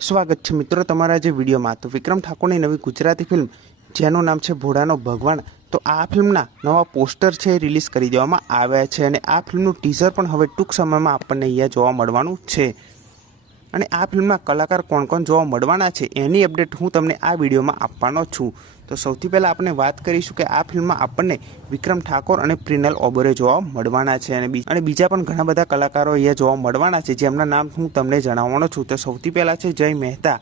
સ્વાગત છે મિત્રો તમારા જે વિડીયોમાં। તો વિક્રમ ઠાકોરની નવી ગુજરાતી ફિલ્મ જેનું નામ છે ભોળાનો ભગવાન, તો આ ફિલ્મના નવા પોસ્ટર છે રિલીઝ કરી દેવામાં આવ્યા છે અને આ ફિલ્મનું ટીઝર પણ હવે ટૂંક સમયમાં આપણને અહીંયા જોવા મળવાનું છે। અને આ ફિલ્મમાં કલાકાર કોણ કોણ જોવા મળવાના છે એની અપડેટ હું તમને આ વિડીયોમાં આપવાનો છું। તો સૌથી પહેલાં આપણે વાત કરીશું કે આ ફિલ્મમાં આપણને વિક્રમ ઠાકોર અને પ્રિનલ ઓબેરોય જોવા મળવાના છે અને બીજા પણ ઘણા બધા કલાકારો અહીંયા જોવા મળવાના છે, જેમના નામ હું તમને જણાવવાનો છું। તો સૌથી પહેલાં છે જય મહેતા,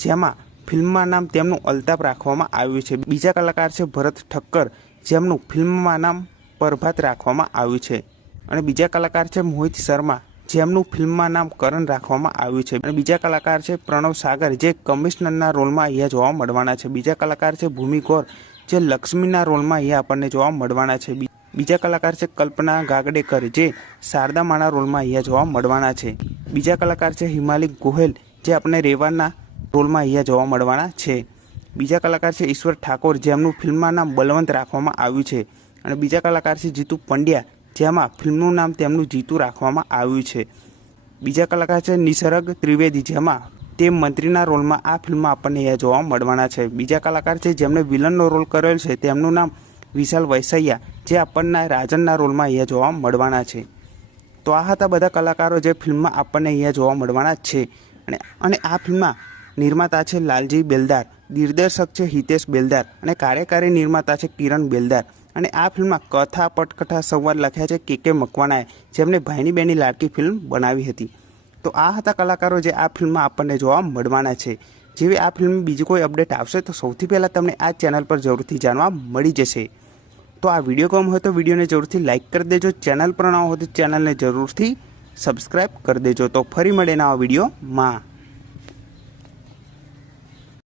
જેમાં ફિલ્મમાં નામ તેમનું અલ્તાફ રાખવામાં આવ્યું છે। બીજા કલાકાર છે ભરત ઠક્કર, જેમનું ફિલ્મમાં નામ પ્રભાત રાખવામાં આવ્યું છે। અને બીજા કલાકાર છે મોહિત શર્મા, જેમનું ફિલ્મમાં નામ કરણ રાખવામાં આવ્યું છે। અને બીજા કલાકાર છે પ્રણવ સાગર, જે કમિશનરના રોલમાં અહીંયા જોવા મળવાના છે। બીજા કલાકાર છે ભૂમિ ગૌર, જે લક્ષ્મીના રોલમાં અહીંયા આપણને જોવા મળવાના છે। બીજા કલાકાર છે કલ્પના ગાગડેકર, જે શારદામાના રોલમાં અહીંયા જોવા મળવાના છે। બીજા કલાકાર છે હિમાલી ગોહેલ, જે આપણે રેવાના રોલમાં અહીંયા જોવા મળવાના છે। બીજા કલાકાર છે ઈશ્વર ઠાકોર, જેમનું ફિલ્મમાં નામ બલવંત રાખવામાં આવ્યું છે। અને બીજા કલાકાર છે જીતુ પંડ્યા, જેમાં ફિલ્મનું નામ તેમનું જીતુ રાખવામાં આવ્યું છે। બીજા કલાકાર છે નિસર્ગ ત્રિવેદી, જેમાં તે મંત્રીના રોલમાં આ ફિલ્મમાં આપણને અહીંયા જોવા મળવાના છે। બીજા કલાકાર છે જેમણે વિલનનો રોલ કરેલ છે, તેમનું નામ વિશાલ વૈસૈયા, જે આપણને રાજનના રોલમાં અહીંયા જોવા મળવાના છે। તો આ હતા બધા કલાકારો જે ફિલ્મમાં આપણને અહીંયા જોવા મળવાના છે। અને આ ફિલ્મમાં નિર્માતા છે લાલજી બેલદાર, દિગ્દર્શક છે હિતેશ બેલદાર અને કાર્યકારી નિર્માતા છે કિરણ બેલદાર। અને આ ફિલ્મમાં કથા પટકથા સંવાદ લખ્યા છે કે મકવાણાએ, જેમને ભાઈની બહેની લાડકી ફિલ્મ બનાવી હતી। તો આ હતા કલાકારો જે આ ફિલ્મમાં આપણને જોવા મળવાના છે। જેવી આ ફિલ્મની બીજી કોઈ અપડેટ આવશે તો સૌથી પહેલાં તમને આ ચેનલ પર જરૂરથી જાણવા મળી જશે। તો આ વિડીયો ગમ્યો હોય તો વિડીયોને જરૂરથી લાઇક કરી દેજો, ચેનલ પર ન હોય તો ચેનલને જરૂરથી સબસ્ક્રાઈબ કરી દેજો। તો ફરી મળીને આ વિડીયોમાં।